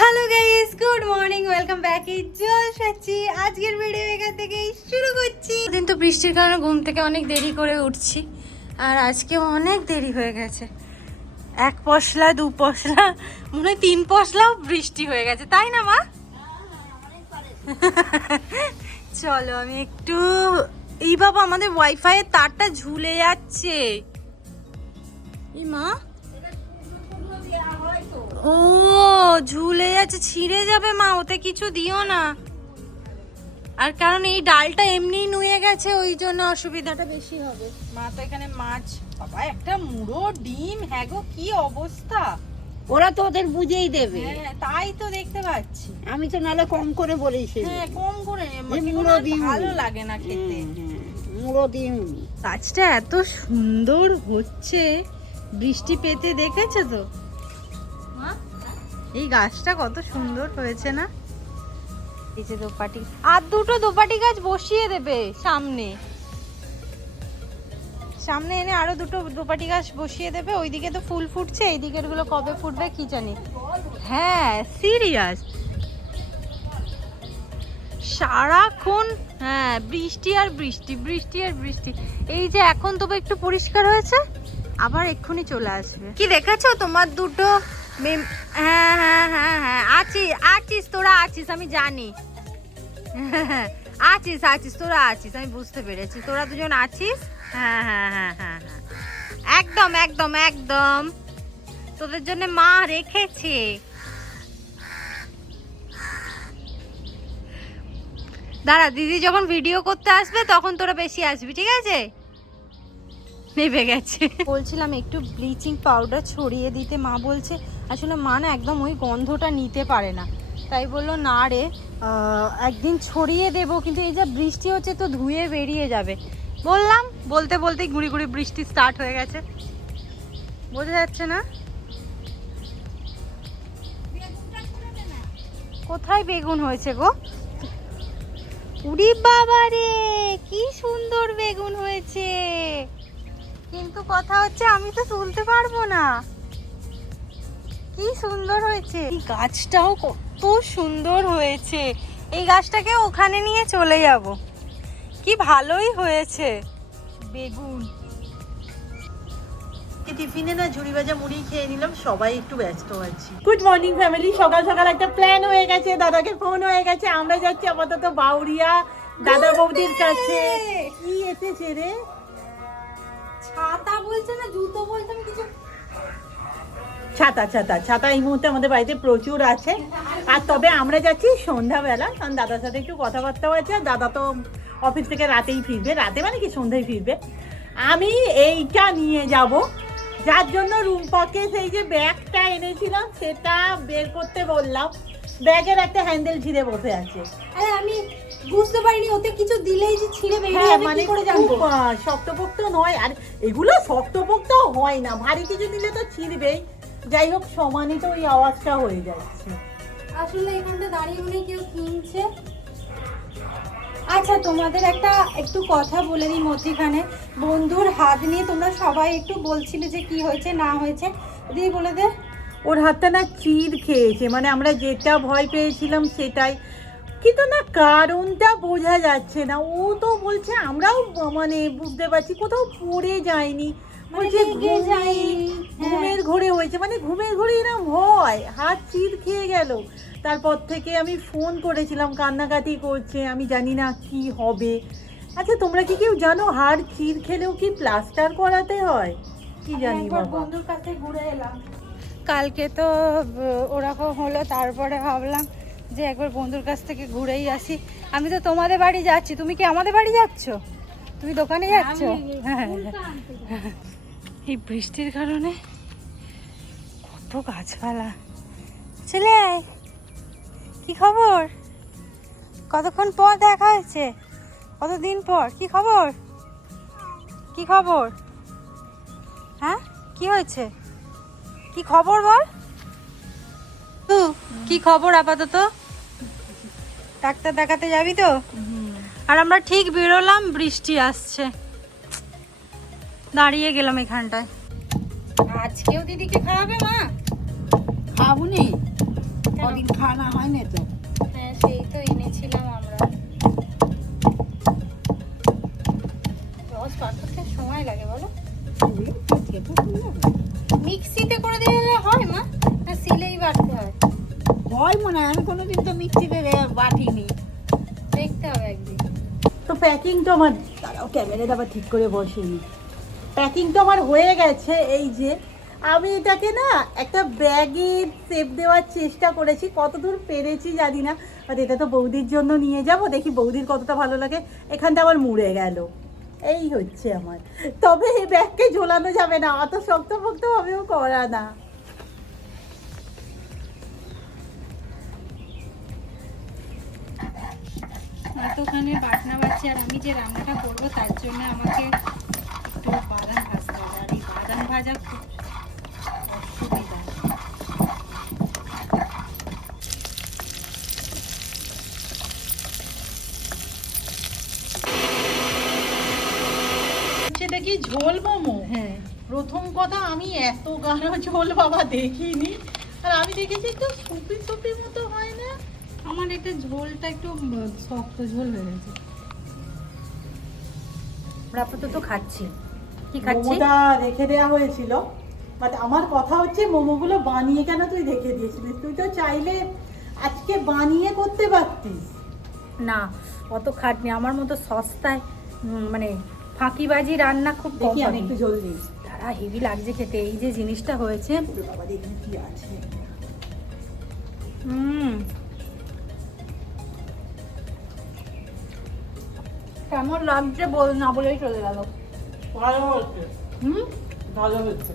Hello guys, good morning, welcome back. এই জলসাচ্ছি আজকের video এখান থেকে শুরু করছি। কিন্তু বৃষ্টির কারণে ঘুম থেকে অনেক দেরি করে উঠছি, আর আজকে অনেক দেরি হয়ে গেছে। এক পশলা দু পশলা মনে হয় 3 পশলাও বৃষ্টি হয়ে গেছে, তাই না মা? চলো আমি একটু, এই বাবা আমাদের ওয়াইফাই এর তারটা ঝুলে যাচ্ছে। এই মা, ও ঝুলে যাচ্ছে, ছিঁড়ে যাবে মা, ওতে কিছু দিও না। আর কারণ এই ডালটা এমনি নুয়ে গেছে, ওই জন্য অসুবিধাটা বেশি হবে। মা তো এখানে মাছ, বাবা একটা মুড়ো ডিম, হ্যাঁ গো কি অবস্থা। ওরা তো ওদের বুঝেই দেবে। হ্যাঁ তাই তো দেখতে পাচ্ছি। আমি তো নালে কম করে বলেছি। হ্যাঁ কম করে, মুড়ো ডিম ভালো লাগে না খেতে। মুড়ো ডিম। গাছটা এত সুন্দর হচ্ছে, বৃষ্টি পেতে দেখেছো তো মা? এই গাছটা কত সুন্দর হয়েছে না? এই যে দোপাটি, আর দুটো দোপাটি গাছ বসিয়ে দেবে সামনে সামনে এনে, আরো দুটো দোপাটি গাছ বসিয়ে দেবে। ওইদিকে তো ফুল ফুটছে, এই দিকের গুলো কবে ফুটবে কি জানি। হ্যাঁ সিরিয়াস, সারাক্ষণ হ্যাঁ বৃষ্টি আর বৃষ্টি, বৃষ্টি আর বৃষ্টি। এই যে এখন তবে একটু পরিষ্কার হয়েছে, আবার এক্ষুনি চলে আসবে। কি দেখেছো তোমার দুটো? হ্যাঁ হ্যাঁ হ্যাঁ হ্যাঁ আছিস তোরা আছিস, আমি জানি। আছিস আছিস তোরা আছিস, আমি বুঝতে পেরেছি তোরা দুজন আছিস। হ্যাঁ হ্যাঁ হ্যাঁ হ্যাঁ হ্যাঁ, একদম একদম একদম, তোদের জন্য মা রেখেছে। দাঁড়া, দিদি যখন ভিডিও করতে আসবে তখন তোরা বেশি আসবি, ঠিক আছে? নেবে গেছে। বলছিলাম একটু ব্লিচিং পাউডার ছড়িয়ে দিতে, মা বলছে আসলে মা না একদম ওই গন্ধটা নিতে পারে না, তাই বললো না রে একদিন ছড়িয়ে দেবো, কিন্তু এই যা বৃষ্টি হচ্ছে তো ধুয়ে বেরিয়ে যাবে। বললাম, বলতে বলতেই গুড়ি গুড়ি বৃষ্টি স্টার্ট হয়ে গেছে, বোঝা যাচ্ছে না? কোথায় বেগুন হয়েছে গো? উড়ি বাবা রে, কি সুন্দর বেগুন হয়েছে, কিন্তু কথা হচ্ছে আমি তো তুলতে পারবো না। কি সুন্দর হয়েছে, এই গাছটাও কত সুন্দর হয়েছে। এই গাছটাকে ওখানে নিয়ে চলে যাব, কি ভালোই হয়েছে বেগুন। টিফিনে না ঝুড়ি ভাজা মুড়ি খেয়ে নিলাম, সবাই একটু ব্যস্ত আছি। গুড মর্নিং ফ্যামিলি, সকাল সকাল একটা প্ল্যান হয়ে গেছে, দাদাকে ফোন হয়ে গেছে, আমরা যাচ্ছি আপাতত বাউরিয়া দাদা বৌদির কাছে। কি এসেছে রে? ছাতা বলছে না জুতো বলছে, আমি কিছু। ছাতা ছাতা ছাতা এই মুহূর্তে আমাদের বাড়িতে প্রচুর আছে। আর তবে আমরা যাচ্ছি সন্ধ্যাবেলা, কারণ দাদার সাথে একটু কথাবার্তাও আছে। আর দাদা তো অফিস থেকে রাতেই ফিরবে, রাতে মানে কি সন্ধ্যায় ফিরবে। আমি এইটা নিয়ে যাব, যার জন্য রুম্পাকে সেই যে ব্যাগটা এনেছিলাম সেটা বের করতে বললাম। ব্যাগের একটা হ্যান্ডেল ছিঁড়ে বসে আছে। আরে আমি বুঝতে পারিনি ওতে কিছু দিলেই যে ছিঁড়ে বেরিয়ে হ্যাঁ যাবে, মানে কি করে জানবো? শক্তপোক্ত নয়, আর এগুলো শক্তপোক্ত হয় না, ভারী কিছু দিলে তো ছিঁড়বেই। যাই হোক, সমানই তো ওই আওয়াজটা হয়ে যাচ্ছে। আসলে এখানটা দাঁড়িয়ে মনে কেউ কিনছে। আচ্ছা তোমাদের একটু কথা বলে দিই মধ্যিখানে, বন্ধুর হাত নিয়ে তোমরা সবাই একটু বলছিলে যে কি হয়েছে না হয়েছে, দিয়ে বলে দে। ওর হাতটা না চিড় খেয়েছে, মানে আমরা যেটা ভয় পেয়েছিলাম সেটাই, কিন্তু না কারণটা বোঝা যাচ্ছে না। ও তো বলছে আমরাও মানে বুঝতে পারছি কোথাও পড়ে যায়নি, বলছে ঘুমের ঘোরে হয়েছে, মানে ঘুমের ঘোরে এরকম হয়, হাত চিড় খেয়ে গেল। তারপর থেকে আমি ফোন করেছিলাম, কান্নাকাটি করছে, আমি জানি না কি হবে। আচ্ছা তোমরা কি কেউ জানো হাড় চিড় খেলেও কি প্লাস্টার করাতে হয়? কি জানি বাবা। বন্ধুর কাছে ঘুরে এলাম, কালকে তো ওরকম হলো, তারপরে ভাবলাম যে একবার বন্ধুর কাছ থেকে ঘুরেই আসি। আমি তো তোমাদের বাড়ি যাচ্ছি, তুমি কি আমাদের বাড়ি যাচ্ছ? তুমি দোকানে যাচ্ছ? এই বৃষ্টির কারণে কত গাছপালা। চলে আয়, কি খবর? কতক্ষণ পর দেখা হয়েছে, কতদিন পর। কি খবর? কি খবর? হ্যাঁ কি হয়েছে? কি খবর বল? কি খবর? আপাতত ডাক্তার দেখাতে যাবি তো? আর আমরা ঠিক বেরোলাম, বৃষ্টি আসছে, দাঁড়িয়ে গেলাম এখানটায়। আজকেও দিদিকে খাওয়াবে মা? খাবুনি। কেন? কদিন খাওয়া হয় না তো। হ্যাঁ সেই তো এনেছিলাম আমরা। রস বার করতে সময় লাগে বলো? মিক্সিতে করে দিলে হয় মা, না সিলেই বাটতে হয়? হয় মনে হয়, আমি কোনোদিন তো মিক্সিতে বাটিনি। দেখতে হবে একদিন। তো প্যাকিং তো আমার, দাঁড়াও ক্যামেরাটা আবার ঠিক করে বসেনি। প্যাকিং তো আমার হয়ে গেছে। এই যে আমি এটাকে না একটা ব্যাগে সেভ দেওয়ার চেষ্টা করেছি, কতদূর পেরেছি জানি না। বাট এটা তো বৌদির জন্য নিয়ে যাব, দেখি বৌদির কতটা ভালো লাগে। এখানটা আমার মুড়ে গেল, এই হচ্ছে আমার। তবে এই ব্যাগকে ঝোলানো যাবে না, অত শক্ত ফক্ত ভাবেও করা না। এতখানে বাটনা বাড়ছে, আর আমি যে রান্নাটা করবো তার জন্য আমাকে একটু বাদাম ভাজতে হবে, আর এই বাদাম ভাজা খুব অসুবিধা। সেটা কি ঝোল মোমো? হ্যাঁ প্রথম কথা আমি এত গাঢ় ঝোল বাবা দেখিনি। আর আমি দেখেছি একটু সুপি সুপি মতো হয় না? আমার এটা ঝোলটা একটু শক্ত ঝোল হয়ে গেছে। আমরা আপাতত খাচ্ছি। কি খাচ্ছি? মোমোটা রেখে দেওয়া হয়েছিল, বাট আমার কথা হচ্ছে মোমোগুলো বানিয়ে কেন তুই রেখে দিয়েছিলিস? তুই তো চাইলে আজকে বানিয়ে করতে পারতিস। না অত খাটনি, আমার মতো সস্তায় মানে ফাঁকিবাজি রান্না খুব কম দেখি আমি পাবি। একটু জল দিই। তারা হেভি লাগছে খেতে। এই যে জিনিসটা হয়েছে, ওরে বাবা দেখি কি আছে। কেমন লাগছে বল, না বলেই চলে গেল। ভালো হচ্ছে, ভালো হচ্ছে।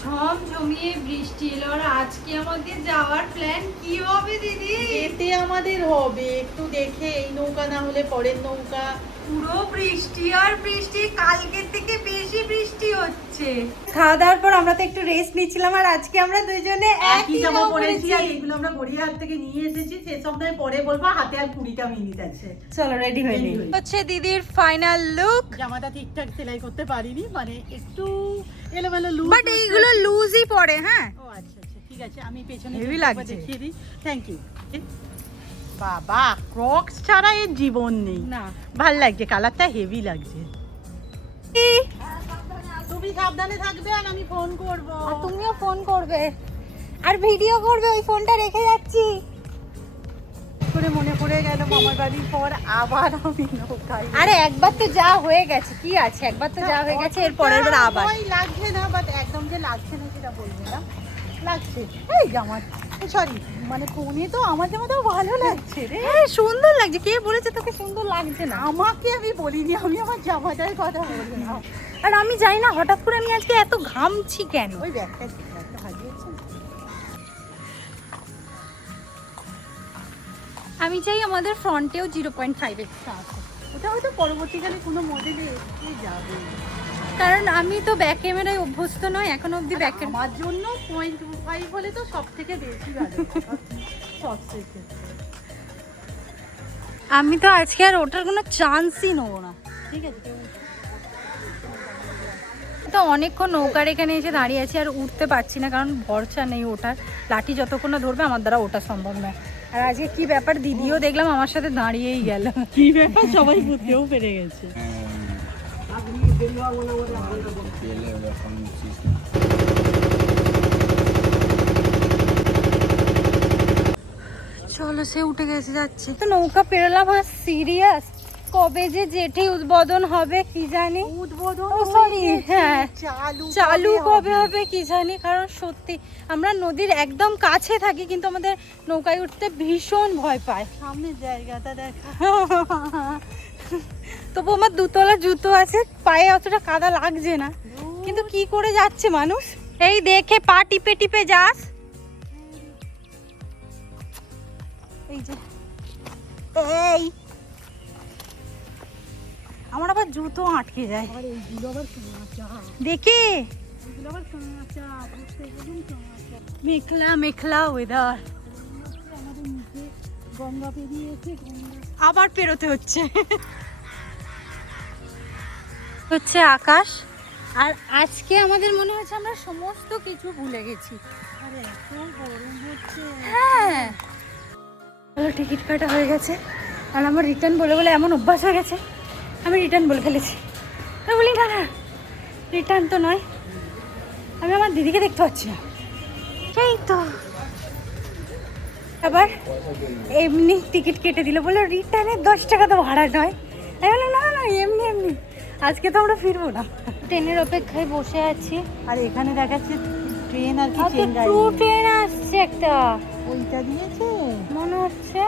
ঝমঝমিয়ে বৃষ্টি এলো, আর আজকে আমাদের যাওয়ার প্ল্যান কি হবে দিদি? এতে আমাদের হবে একটু দেখে, এই নৌকা না হলে পরের নৌকা। পুরো বৃষ্টি আর বৃষ্টি, কালকের থেকে বেশি বৃষ্টি হচ্ছে। খাওয়া দাওয়ার পর আমরা তো একটু রেস্ট নিচ্ছিলাম, আর আজকে আমরা দুজনে একই জামা পরেছি, আর এগুলো আমরা গড়িয়াহাট থেকে নিয়ে এসেছি। সেসব নয় পরে বলবো, হাতে আর 20টা মিনিট আছে। চলো রেডি হয়ে নিই। Ready হই। হচ্ছে দিদির ফাইনাল লুক। জামাটা ঠিকঠাক সেলাই করতে পারিনি, মানে একটু এলোমেলো লুজ। বাট এইগুলো লুজই পড়ে। হ্যাঁ ও আচ্ছা আচ্ছা, ঠিক আছে, আমি পেছনে Heavy একবার লাগছে। দেখিয়ে দিই। Thank you. বাবা ক্রক্স ছাড়া এর জীবন নেই। না ভাল লাগছে, কালারটা হেভি লাগছে। তুমি সাবধানে থাকবে, আর আমি ফোন করব। আর তুমিও ফোন করবে আর ভিডিও করবে, ওই ফোনটা রেখে যাচ্ছি। করে মনে পড়ে গেল মামার বাড়ির পর আবার আমি নৌকায়। আরে একবার তো যা হয়ে গেছে, কি আছে, একবার তো যা হয়ে গেছে, এর পরের বার আবার। ওই লাগছে না, বাট একদম যে লাগছে না সেটা বলবো না, লাগছে। এই জামা, সরি মানে ফোনে তো আমার জামাটাও ভালো লাগছে রে। হ্যাঁ সুন্দর লাগছে। কে বলেছে তোকে সুন্দর লাগছে না? আমাকে আমি বলিনি, আমি আমার জামাটার কথা বললাম। আর আমি জানি না হঠাৎ করে আমি আজকে এত ঘামছি কেন। ওই ব্যাগটা একটা হারিয়েছে। আমি চাই আমাদের ফ্রন্টেও 0.5 এক্সট্রা আছে, ওটা হয়তো পরবর্তীকালে কোনো মডেলে এসে যাবে, কারণ আমি তো ব্যাক ক্যামেরায় অভ্যস্ত নয় এখন অবধি। ব্যাক আমার জন্য 0.25 হলে তো সব থেকে বেশি ভালো সবচেয়ে ক্ষেত্রে। আমি তো আজকে আর ওটার কোনো চান্সই নেবো না। ঠিক আছে, তো অনেকক্ষণ নৌকার এখানে এসে দাঁড়িয়ে আছি, আর উঠতে পারছি না, কারণ ভরসা নেই ওঠার। লাঠি যতক্ষণ না ধরবে আমার দ্বারা ওঠা সম্ভব নয়। আর আজকে কি ব্যাপার, দিদিও দেখলাম আমার সাথে দাঁড়িয়েই গেল। কি ব্যাপার, সবাই বুঝতেও পেরে গেছে। চলো সে উঠে গেছে, যাচ্ছে তো। নৌকা পেরোলাম, আর সিরিয়াস কবে যে জেঠি উদ্বোধন হবে কি জানি। উদ্বোধন, ও সরি, হ্যাঁ চালু কবে হবে? হবে কি জানি। কারণ সত্যি আমরা নদীর একদম কাছে থাকি, কিন্তু আমাদের নৌকায় উঠতে ভীষণ ভয় পায়। সামনের জায়গাটা দেখা। তবু আমার দুতলা জুতো আছে, পায়ে অতটা কাদা লাগছে না, কিন্তু কি করে যাচ্ছে মানুষ। এই দেখে পা টিপে টিপে যাস। এই যে এই আমার আবার জুতো আটকে যায় আর এইগুলো আবার কাঁচা, দেখে। এগুলো আবার কাঁচা, বুঝতে গেলুম কাঁচা। মেঘলা মেঘলা ওয়েদার, আমাদের নিচে গঙ্গা পেরিয়েছে, গঙ্গা আবার পেরোতে হচ্ছে। হচ্ছে আকাশ। আর আজকে আমাদের মনে হচ্ছে আমরা সমস্ত কিছু ভুলে গেছি। হ্যাঁ, টিকিট কাটা হয়ে গেছে। আর আমার রিটার্ন বলে বলে এমন অভ্যাস হয়ে গেছে, আমি রিটার্ন বলে ফেলেছি। আমি বলি না না, রিটার্ন তো নয়, আমি আমার দিদিকে দেখতে পাচ্ছি না। সেই তো আবার এমনি টিকিট কেটে দিল, বললো রিটার্নের 10 টাকা তো ভাড়া নয়। আমি বললাম না না, এমনি এমনি, আজকে তো আমরা ফিরবো না। ট্রেনের অপেক্ষায় বসে আছি। আর এখানে দেখাচ্ছে ট্রেন আর কি ট্রু ট্রেন আসছে একটা, ওইটা দিয়েছে মনে হচ্ছে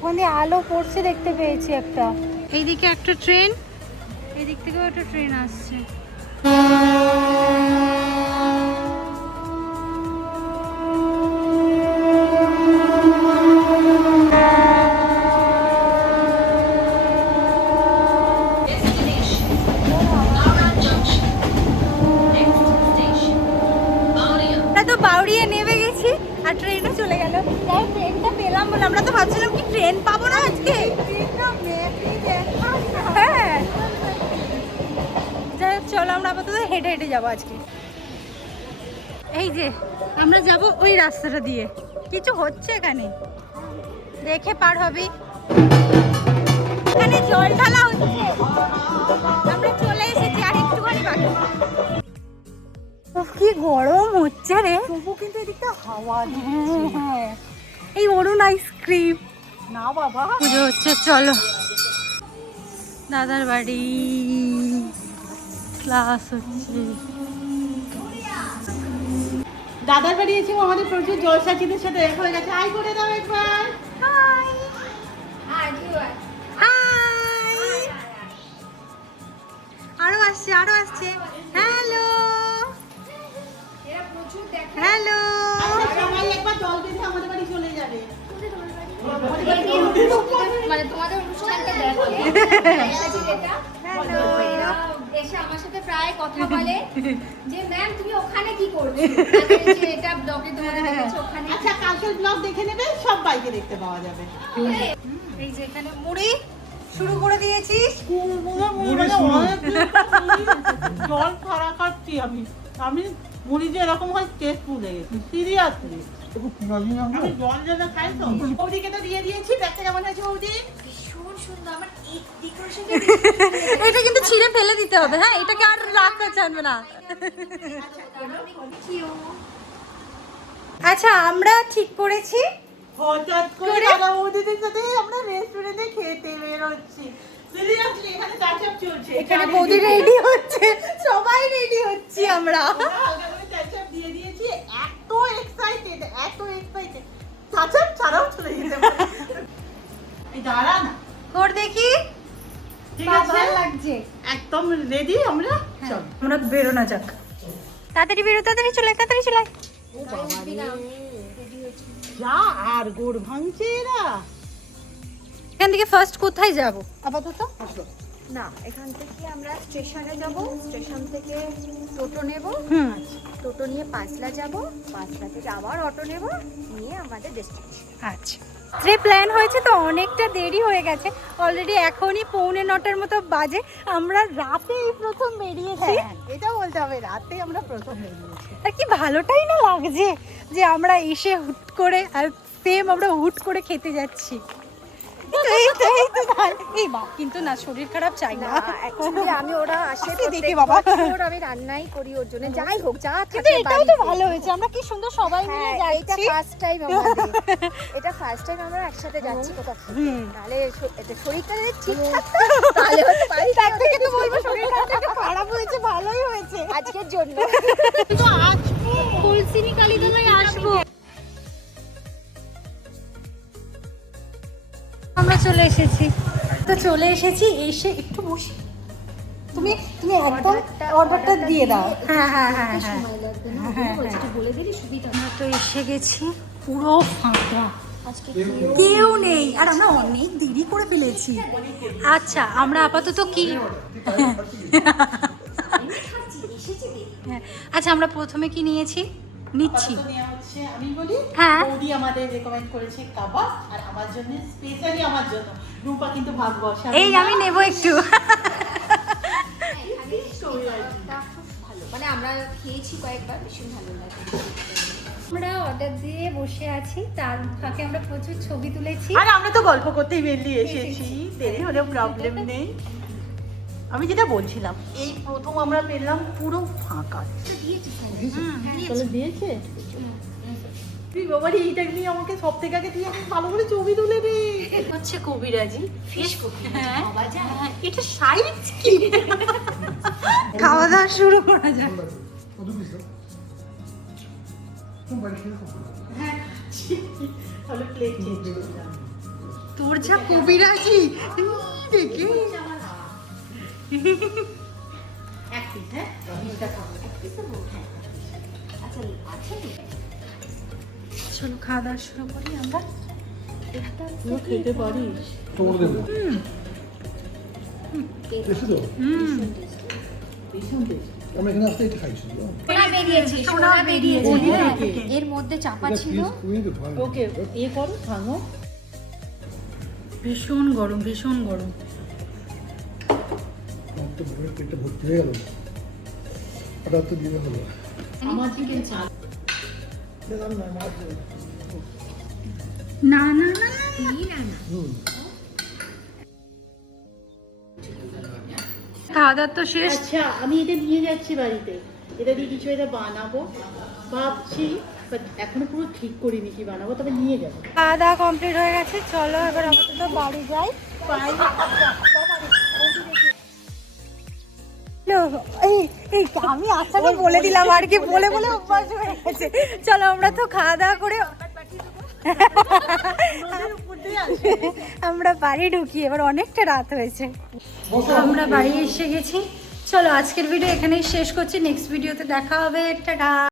ওখানে আলো পড়ছে, দেখতে পেয়েছি একটা। এইদিকে একটা ট্রেন, এইদিক থেকেও একটা ট্রেন আসছে। বাউরিয়া নেমে গেছি আর ট্রেনও চলে গেল। তাই ট্রেনটা পেলাম বলে আমরা তো ভাবছিলাম কি ট্রেন পাবো না আজকে। হ্যাঁ, যাই হোক, চলো আমরা আপাতত হেঁটে হেঁটে যাবো আজকে। এই যে আমরা যাব ওই রাস্তাটা দিয়ে, কিছু হচ্ছে এখানে, দেখে পার হবি। এখানে জল ঢালা হচ্ছে, আমরা চলে এসেছি, আর একটুখানি বাকি। কি গরম হচ্ছে রে, তবু কিন্তু এদিকটা হাওয়া হ্যাঁ, এই অরুণ আইসক্রিম না বাবা। পুজো হচ্ছে, চলো। দাদার বাড়ি ক্লাস হচ্ছে। দাদার বাড়ি এসে আমাদের প্রচুর জলসাচিদের সাথে দেখা হয়ে গেছে। আই করে দাও একবার। হাই আরো আসছে, আরো আসছে। হ্যালো হ্যালো, সবাই একবার জল দিতে আমাদের বাড়ি চলে যাবে। মানে তোমাদের অনুষ্ঠানটা দেখে এরা এসে আমার সাথে প্রায় কথা বলে যে ম্যাম তুমি ওখানে কি করছো, যে এটা ব্লগে তোমাদের দেখেছো ওখানে। আচ্ছা, কালকের ব্লগ দেখে নেবে, সব বাইকে দেখতে পাওয়া যাবে। এই যে এখানে মুড়ি শুরু করে দিয়েছিস। জল খারা খাচ্ছি আমি। আমি মুড়ি যে এরকম হয় টেস্ট ভুলে গেছি, সিরিয়াসলি। আমি জল যেন খাই তো। বৌদিকে তো দিয়ে দিয়েছি। দেখতে কেমন হয়েছে বৌদি? ভীষণ সুন্দর। আমার এই ডেকোরেশন এটা কিন্তু ছিঁড়ে ফেলে দিতে হবে, হ্যাঁ, এটাকে আর রাখতে চাইবে না। আচ্ছা, আমরা ঠিক করেছি হঠাৎ করে দাদা বৌদিদের সাথে আমরা রেস্টুরেন্টে খেতে বেরোচ্ছি। সিরিয়াসলি এখানে চাচাপ চলছে। এখানে বৌদি রেডি হচ্ছে, সবাই রেডি হচ্ছি আমরা। হালকা করে চাচাপ দিয়ে দিয়েছি। এত এক্সাইটেড, এত এক্সাইটেড, চাচাপ ছাড়াও চলে যেতে পারে। এই দাঁড়া না, কর দেখি, ঠিক আছে, ভালো লাগছে। একদম রেডি আমরা। চল আমরা বেরোনা যাক, তাড়াতাড়ি বেরো, তাড়াতাড়ি চলে, তাড়াতাড়ি চলে। ও বাবা রে, যা আর গোড় ভাঙছে এরা। এখান থেকে ফার্স্ট কোথায় যাব আপাতত? না, এখান থেকে আমরা স্টেশনে যাব, স্টেশন থেকে টোটো নেব, টোটো নিয়ে পাঁচলা যাব, পাঁচলা থেকে আবার অটো নেব, নিয়ে আমাদের ডেস্টিনেশন। আচ্ছা, যে প্ল্যান হয়েছে তো অনেকটা দেরি হয়ে গেছে অলরেডি, এখনই 8:45 মতো বাজে। আমরা রাতেই প্রথম বেরিয়েছি। এটা বলতে হবে, রাতে আমরা প্রথম বেরিয়েছি। আর কি ভালোটাই না লাগছে যে আমরা এসে হুট করে, আর সেম আমরা হুট করে খেতে যাচ্ছি। এই মা, কিন্তু না, শরীর খারাপ চাই না। অ্যাকচুয়ালি আমি ওরা আসে দেখি প্রত্যেক বাবা, বছর আমি রান্নাই করি ওর জন্য, যাই হোক যা কিন্তু থাকে এটাও তো ভালো হয়েছে, আমরা কি সুন্দর সবাই মিলে হ্যাঁ, এটা যাচ্ছি। ফার্স্ট টাইম আমাদের, এটা ফার্স্ট টাইম আমরা একসাথে যাচ্ছি কোথাও খেতে। তাহলে এতে শরীরটা যদি ঠিক থাকতো তাহলে হয়তো বাড়ি তার থেকে তো বলবো শরীর খারাপ খারাপ হয়েছে, ভালোই হয়েছে আজকের জন্য। কিন্তু আজ ফুলসিনি কালীতলায় আসবো। আমরা চলে এসেছি, তো চলে এসেছি। এসে একটু বসি, তুমি তুমি একদম অর্ডারটা দিয়ে দাও। হ্যাঁ হ্যাঁ হ্যাঁ হ্যাঁ, সময় লাগবে না, বলছি একটু বলে দিলে সুবিধা। আমরা তো এসে গেছি, পুরো ফাঁকা, আজকে কেউ নেই, আর আমরা অনেক দেরি করে ফেলেছি। আচ্ছা, আমরা আপাতত কি আচ্ছা, আমরা প্রথমে কি নিয়েছি, নিচ্ছি। আপাতত নেওয়া হচ্ছে, আমি বলি, হ্যাঁ। বৌদি আমাদের রেকমেন্ড করেছে কাবাব, আর আমার জন্য স্পেশালি আমার জন্য রূপা কিন্তু ভাগ বসা। এই আমি নেব একটু। খাবারটা খুব ভালো, মানে আমরা খেয়েছি কয়েকবার, ভীষণ ভালো লাগে। আমরা অর্ডার দিয়ে বসে আছি, তার ফাঁকে আমরা প্রচুর ছবি তুলেছি। আর আমরা তো গল্প করতেই বেরিয়ে এসেছি, দেরি হলে প্রবলেম নেই। আমি যেটা বলছিলাম, এই প্রথম আমরা পেলাম পুরো ফাঁকা। দিয়েছে তুই বাবারি এইটা নিয়ে আমাকে সব থেকে আগে তুই আমাকে ভালো করে ছবি তুলে দে। হচ্ছে কবিরাজি ফিশ কবি। হ্যাঁ এটা সাইজ কি? খাওয়া দাওয়া শুরু করা যাক। হ্যাঁ তাহলে প্লেট চেঞ্জ করলাম। তোর যা কবিরাজি দেখি। এক পিস, হ্যাঁ এটা খাবো। চলো খাওয়া দাওয়া শুরু করি আমরা। তুই খেতে পারিস? তোড় দেবো এসে তো ভীষণ টেস্টি। আমরা এখানে আসতে এটা খাইছি সোনা বেরিয়েছে। এর মধ্যে চাপা এটা ছিল। পিস কুইনি তো ভালো ওকে এ করো ভাঙো। ভীষণ গরম, ভীষণ গরম। আমার তো ভরে পেটটা ভর্তি হয়ে গেল হঠাৎ তো দিনে হলো আমার চিকেন চাল দিলাম না মাছ না না না হুম খাওয়া দাওয়া তো শেষ। আচ্ছা আমি এটা নিয়ে যাচ্ছি বাড়িতে, এটা দিয়ে কিছু এটা বানাবো ভাবছি, বাট এখনো পুরো ঠিক করিনি কি বানাবো, তবে নিয়ে যাবো। খাওয়া দাওয়া কমপ্লিট হয়ে গেছে, চলো এবার আপাতত বাড়ি যাই। আমি আচ্ছাকে বলে দিলাম আর কি, বলে বলে অভ্যাস হয়ে গেছে। চলো আমরা তো খাওয়া দাওয়া করে আমরা বাড়ি ঢুকি, এবার অনেকটা রাত হয়েছে। আমরা বাড়ি এসে গেছি। চলো আজকের ভিডিও এখানেই শেষ করছি, নেক্সট ভিডিওতে দেখা হবে। টাটা।